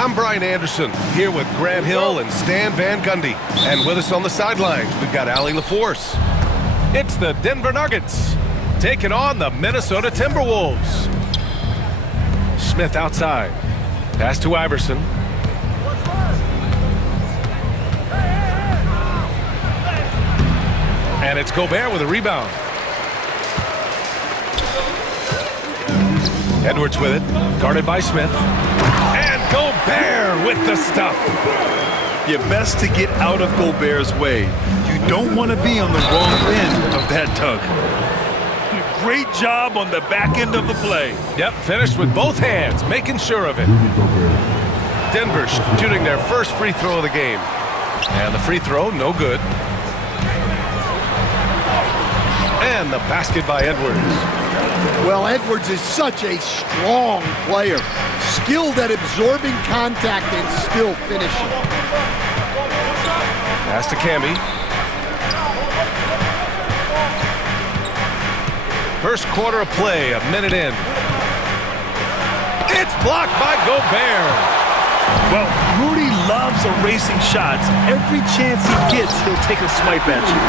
I'm Brian Anderson, here with Grant Hill and Stan Van Gundy. And with us on the sidelines, we've got Allie LaForce. It's the Denver Nuggets taking on the Minnesota Timberwolves. Smith outside. Pass to Iverson. And it's Gobert with a rebound. Edwards with it, guarded by Smith. And Gobert with the stuff. You're best to get out of Gobert's way. You don't want to be on the wrong end of that dunk. Great job on the back end of the play. Yep, finished with both hands, making sure of it. Denver shooting their first free throw of the game. And the free throw, no good. And the basket by Edwards. Well, Edwards is such a strong player, skilled at absorbing contact and still finishing. Pass to Camby. First quarter of play, a minute in. It's blocked by Gobert. Well, Rudy loves erasing shots. Every chance he gets, he'll take a swipe at you.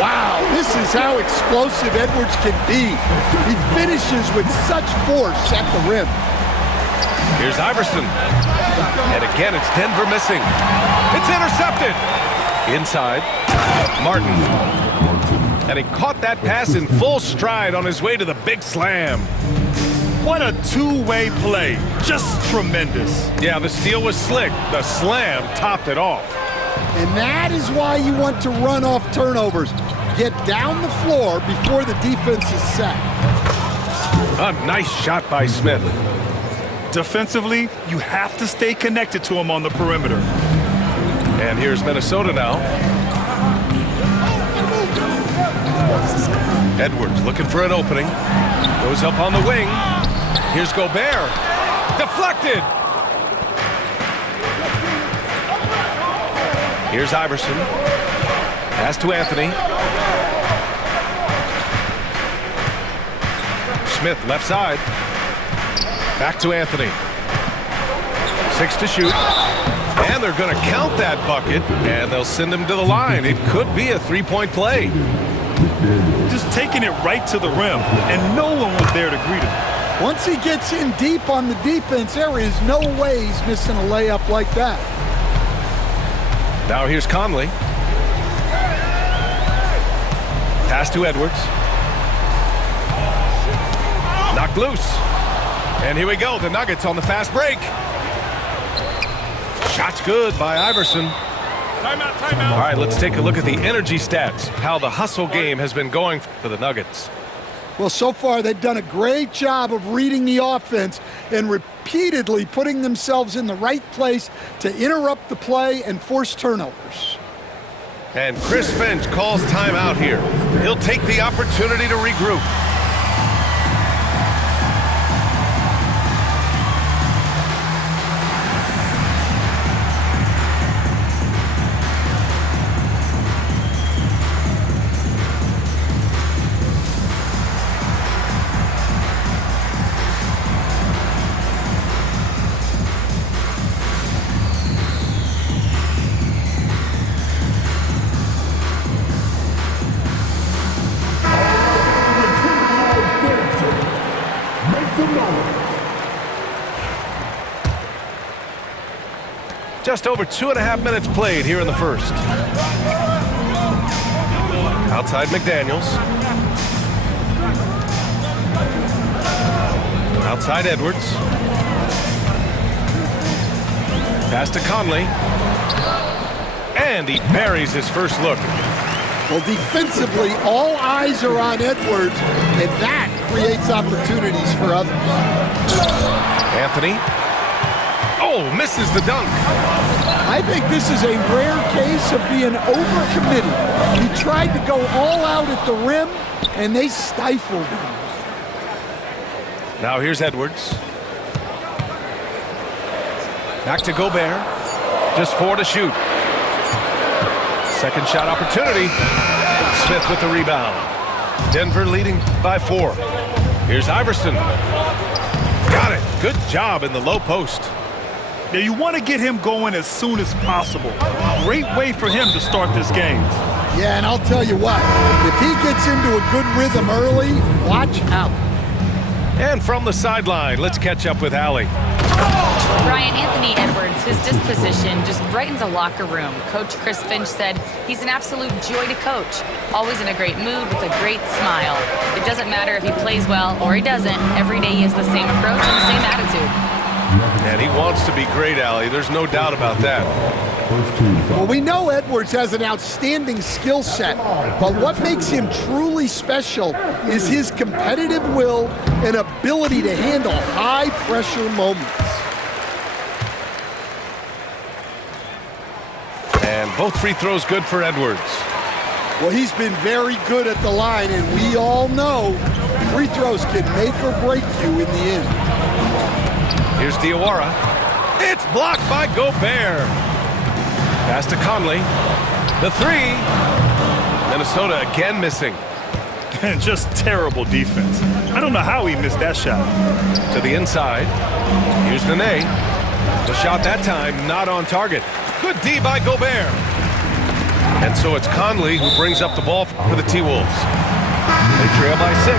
Wow, this is how explosive Edwards can be. He finishes with such force at the rim. Here's Iverson. And again, it's Denver missing. It's intercepted. Inside, Martin. And he caught that pass in full stride on his way to the big slam. What a two-way play. Just tremendous. Yeah, the steal was slick. The slam topped it off. And that is why you want to run off turnovers. Get down the floor before the defense is set. A nice shot by Smith. Defensively, you have to stay connected to him on the perimeter. And here's Minnesota now. Edwards looking for an opening. Goes up on the wing. Here's Gobert. Deflected. Here's Iverson. Pass to Anthony. Smith left side. Back to Anthony. 6 to shoot. And they're going to count that bucket, and they'll send him to the line. It could be a three-point play. Just taking it right to the rim, and no one was there to greet him. Once he gets in deep on the defense, there is no way he's missing a layup like that. Now here's Conley. Pass to Edwards. Knocked loose. And here we go, the Nuggets on the fast break. Shot's good by Iverson. Timeout, timeout. All right, let's take a look at the energy stats, how the hustle game has been going for the Nuggets. Well, so far they've done a great job of reading the offense and repeatedly putting themselves in the right place to interrupt the play and force turnovers. And Chris Finch calls timeout here. He'll take the opportunity to regroup. Just over 2.5 minutes played here in the first. Outside McDaniels. Outside Edwards. Pass to Conley. And he buries his first look. Well, defensively, all eyes are on Edwards, and that creates opportunities for others. Anthony. Oh, misses the dunk. I think this is a rare case of being overcommitted. He tried to go all out at the rim, and they stifled him. Now here's Edwards. Back to Gobert. Just 4 to shoot. Second shot opportunity. Smith with the rebound. Denver leading by 4. Here's Iverson. Got it. Good job in the low post. Now, you want to get him going as soon as possible. Great way for him to start this game. Yeah, and I'll tell you what, if he gets into a good rhythm early, watch out. And from the sideline, let's catch up with Allie. Brian, Anthony Edwards, his disposition just brightens a locker room. Coach Chris Finch said he's an absolute joy to coach. Always in a great mood with a great smile. It doesn't matter if he plays well or he doesn't. Every day he has the same approach and the same attitude. And he wants to be great, Allie. There's no doubt about that. Well, we know Edwards has an outstanding skill set, but what makes him truly special is his competitive will and ability to handle high-pressure moments. And both free throws good for Edwards. Well, he's been very good at the line, and we all know free throws can make or break you in the end. Here's Diawara. It's blocked by Gobert. Pass to Conley. The three. Minnesota again missing. And just terrible defense. I don't know how he missed that shot. To the inside. Here's Nene. The shot that time not on target. Good D by Gobert. And so it's Conley who brings up the ball for the T-Wolves. They trail by 6.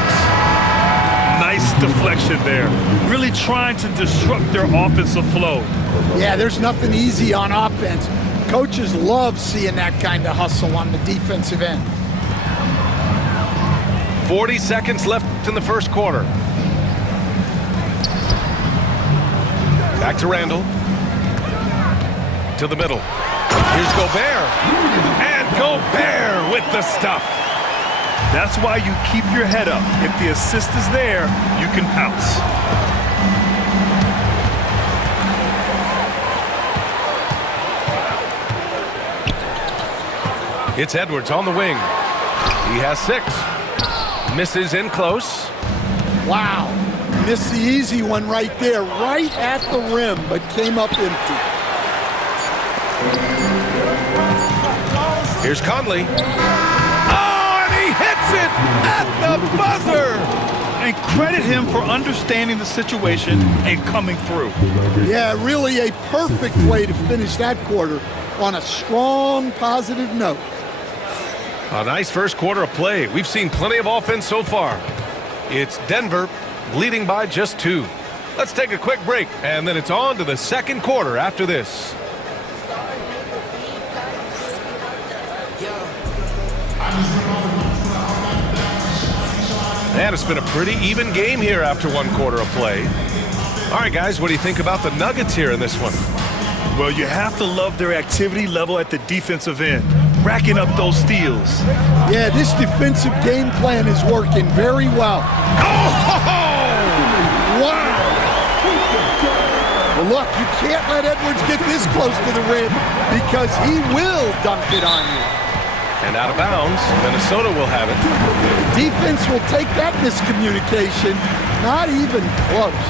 Nice deflection there. Really trying to disrupt their offensive flow. Yeah, there's nothing easy on offense. Coaches love seeing that kind of hustle on the defensive end. 40 seconds left in the first quarter. Back to Randall. To the middle. Here's Gobert. And Gobert with the stuff. That's why you keep your head up. If the assist is there, you can pounce. It's Edwards on the wing. He has 6. Misses in close. Wow. Missed the easy one right there, right at the rim, but came up empty. Here's Conley. Oh, and he hits it at the buzzer! And credit him for understanding the situation and coming through. Yeah, really a perfect way to finish that quarter on a strong, positive note. A nice first quarter of play. We've seen plenty of offense so far. It's Denver leading by just 2. Let's take a quick break, and then it's on to the second quarter after this. And it's been a pretty even game here after 1 quarter of play. All right, guys, what do you think about the Nuggets here in this one? Well, you have to love their activity level at the defensive end, racking up those steals. Yeah, this defensive game plan is working very well. Oh! Wow! Well, look, you can't let Edwards get this close to the rim because he will dunk it on you. And out of bounds, Minnesota will have it. Defense will take that miscommunication. Not even close.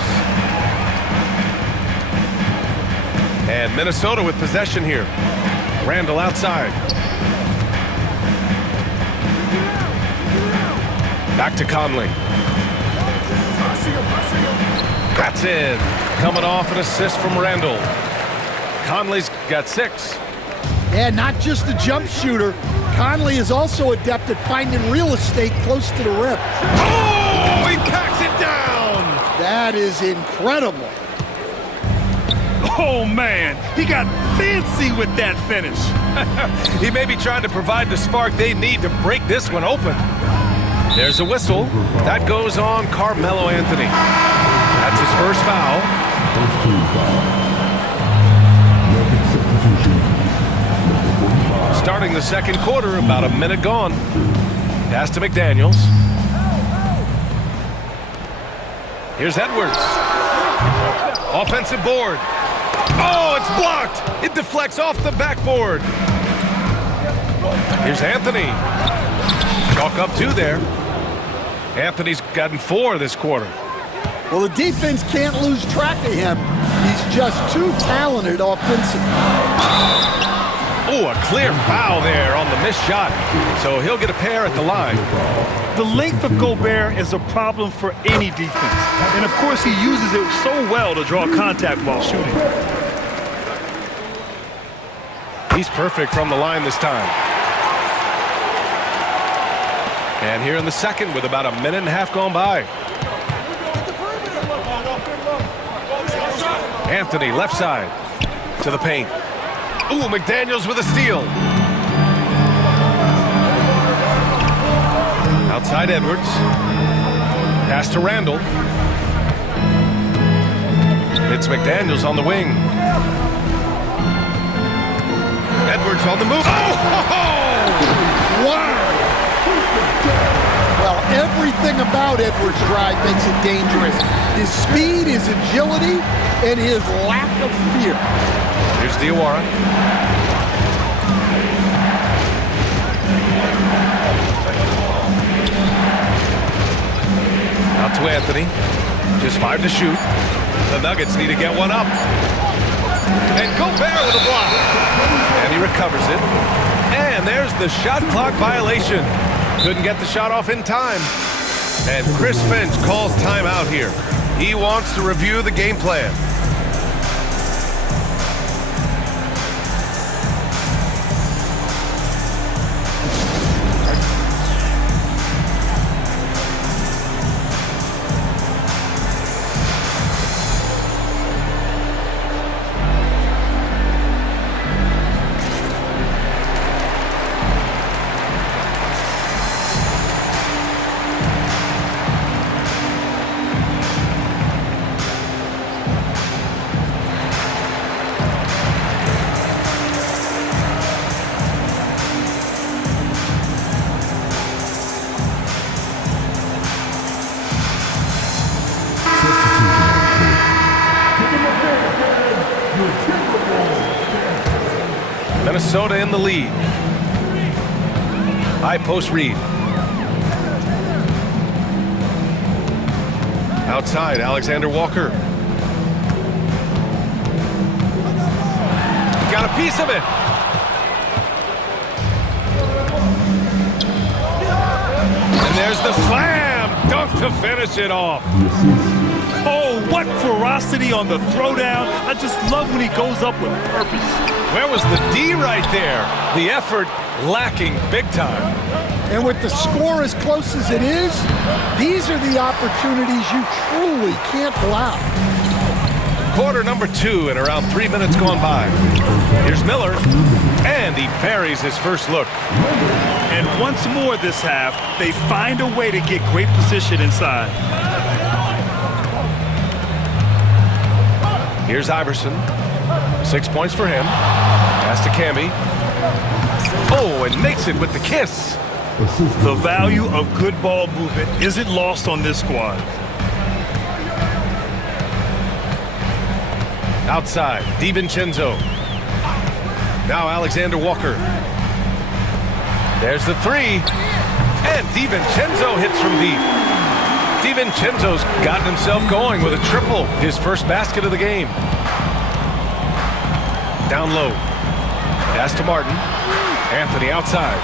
And Minnesota with possession here. Randall outside. Back to Conley. That's in. Coming off an assist from Randall. Conley's got 6. Yeah, not just a jump shooter. Conley is also adept at finding real estate close to the rim. Oh, he packs it down! That is incredible. Oh, man, he got fancy with that finish. He may be trying to provide the spark they need to break this one open. There's a whistle. That goes on Carmelo Anthony. That's his first foul. First team foul. Second substitution. Starting the second quarter, about a minute gone. Pass to McDaniels. Here's Edwards. Offensive board. Oh, it's blocked. It deflects off the backboard. Here's Anthony. Chalk up 2 there. Anthony's gotten 4 this quarter. Well, the defense can't lose track of him. He's just too talented offensively. Oh, a clear foul there on the missed shot. So he'll get a pair at the line. The length of Gobert is a problem for any defense. And, of course, he uses it so well to draw contact while shooting. He's perfect from the line this time. And here in the second with about a minute and a half gone by. Anthony left side to the paint. Ooh, McDaniels with a steal. Outside Edwards. Pass to Randall. It's McDaniels on the wing. Edwards on the move. Oh! Wow! Well, everything about Edwards' drive makes it dangerous. His speed, his agility, and his lack of fear. Here's Diawara. Out to Anthony. Just 5 to shoot. The Nuggets need to get one up. And Gobert with a block. And he recovers it. And there's the shot clock violation. Couldn't get the shot off in time. And Chris Finch calls timeout here. He wants to review the game plan. Minnesota in the lead. High post Reed. Outside, Alexander Walker. Got a piece of it. And there's the slam dunk to finish it off. Oh, what ferocity on the throwdown. I just love when he goes up with purpose. Where was the D right there? The effort lacking big time. And with the score as close as it is, these are the opportunities you truly can't allow. Quarter number 2 and around 3 minutes gone by. Here's Miller, and he buries his first look. And once more this half, they find a way to get great position inside. Here's Iverson. 6 points for him. Pass to Camby. Oh, and makes it with the kiss. The value of good ball movement isn't lost on this squad. Outside, DiVincenzo. Now Alexander Walker. There's the 3. And DiVincenzo hits from deep. DiVincenzo's gotten himself going with a triple. His first basket of the game. Down low. Pass to Martin. Anthony outside.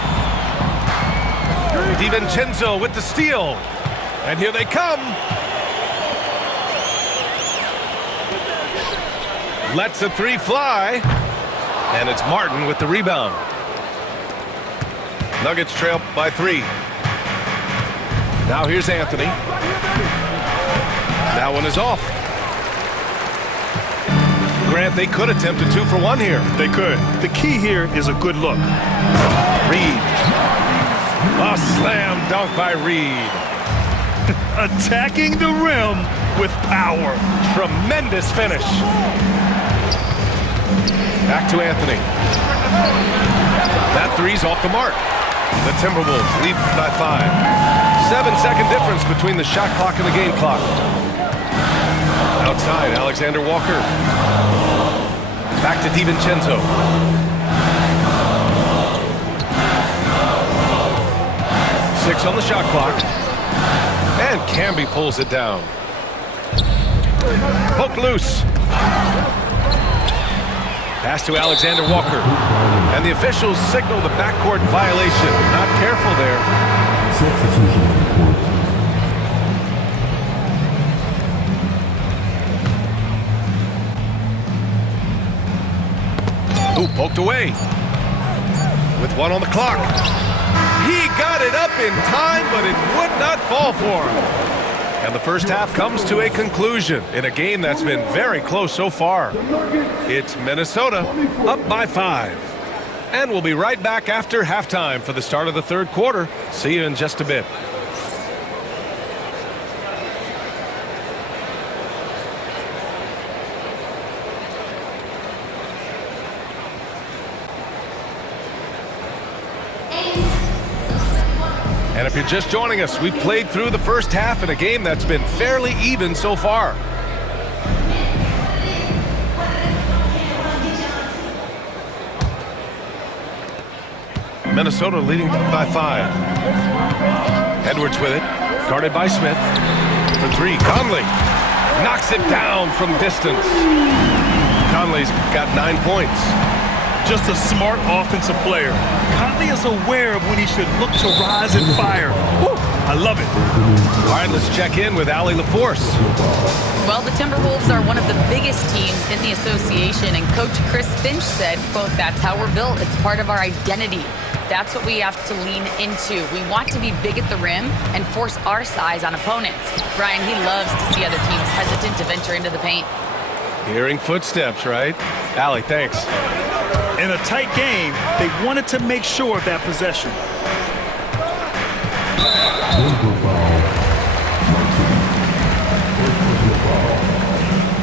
DiVincenzo with the steal. And here they come. Lets the 3 fly. And it's Martin with the rebound. Nuggets trail by 3. Now here's Anthony. That one is off. Grant, they could attempt a 2 for 1 here. They could. The key here is a good look. Reed. A slam dunk by Reed. Attacking the rim with power. Tremendous finish. Back to Anthony. That 3's off the mark. The Timberwolves lead by 5. 7-second difference between the shot clock and the game clock. Outside, Alexander Walker. Back to DiVincenzo. Six on the shot clock. And Camby pulls it down. Poke loose. Pass to Alexander Walker. And the officials signal the backcourt violation. Not careful there. Substitution report. Ooh, poked away. with 1 on the clock. He got it up in time, but it would not fall for him. And the first half comes to a conclusion in a game that's been very close so far. It's Minnesota up by 5. And we'll be right back after halftime for the start of the third quarter. See you in just a bit. And if you're just joining us, we played through the first half in a game that's been fairly even so far. Minnesota leading by 5. Edwards with it, guarded by Smith. For 3, Conley knocks it down from distance. Conley's got 9 points. Just a smart offensive player. Conley is aware of when he should look to rise and fire. Woo, I love it. All right, let's check in with Allie LaForce. Well, the Timberwolves are one of the biggest teams in the association, and Coach Chris Finch said, quote, "That's how we're built. It's part of our identity. That's what we have to lean into. We want to be big at the rim and force our size on opponents." Brian, he loves to see other teams hesitant to venture into the paint. Hearing footsteps, right? Allie, thanks. In a tight game, they wanted to make sure of that possession. Denver foul.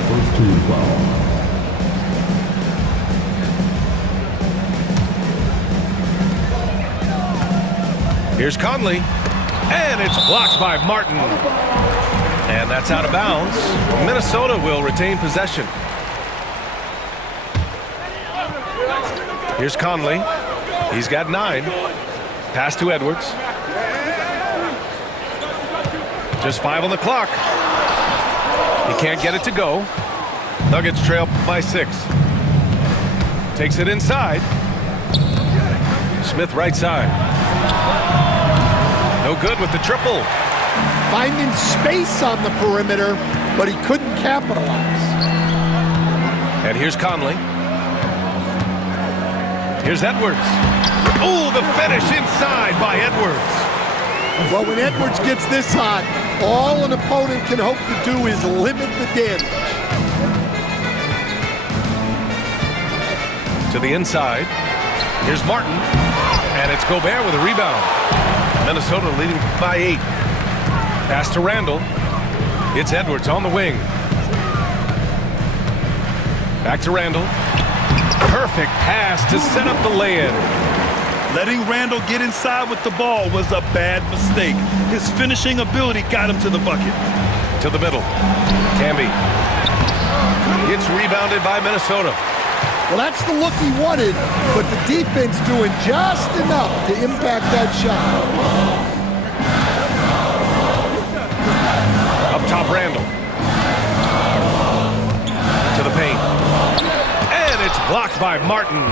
First team foul. Here's Conley, and it's blocked by Martin. And that's out of bounds. Minnesota will retain possession. Here's Conley. He's got 9. Pass to Edwards. Just 5 on the clock. He can't get it to go. Nuggets trail by 6. Takes it inside. Smith right side. No good with the triple. Finding space on the perimeter, but he couldn't capitalize. And here's Conley. Here's Edwards. Oh, the finish inside by Edwards. Well, when Edwards gets this hot, all an opponent can hope to do is limit the damage. To the inside. Here's Martin. And it's Gobert with a rebound. Minnesota leading by 8. Pass to Randall. It's Edwards on the wing. Back to Randall. Perfect pass to set up the lay-in. Letting Randall get inside with the ball was a bad mistake. His finishing ability got him to the bucket. To the middle. Camby. It's rebounded by Minnesota. Well, that's the look he wanted, but the defense doing just enough to impact that shot. Up top, Randall. To the paint. And it's blocked by Martin.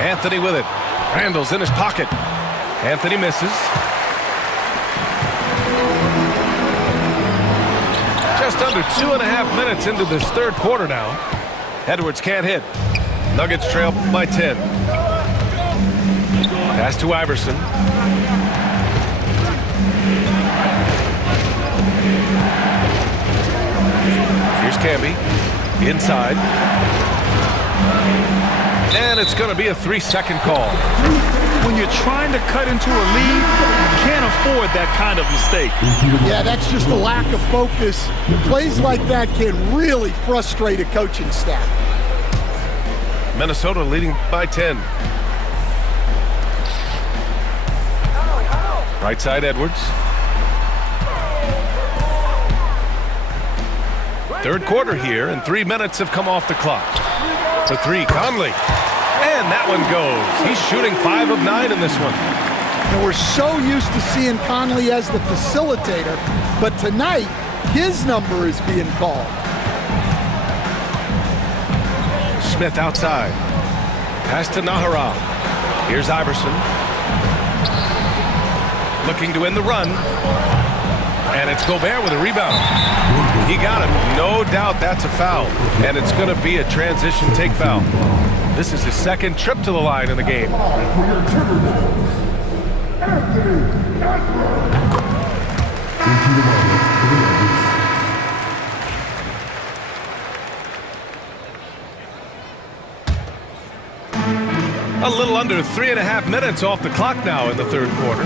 Anthony with it. Randall's in his pocket. Anthony misses. Just under 2.5 minutes into this third quarter now. Edwards can't hit. Nuggets trail by 10. Pass to Iverson. Here's Camby. Inside. And it's going to be a 3-second call. When you're trying to cut into a lead, you can't afford that kind of mistake. Yeah, that's just a lack of focus. Plays like that can really frustrate a coaching staff. Minnesota leading by 10. Right side, Edwards. Third quarter here, and 3 minutes have come off the clock. For 3, Conley. And that one goes. He's shooting 5 of 9 in this one. And we're so used to seeing Conley as the facilitator, but tonight, his number is being called. Smith outside. Pass to Nahara. Here's Iverson. Looking to end the run. And it's Gobert with a rebound. He got him. No doubt that's a foul. And it's going to be a transition take foul. This is his second trip to the line in the game. A little under 3.5 minutes off the clock now in the third quarter.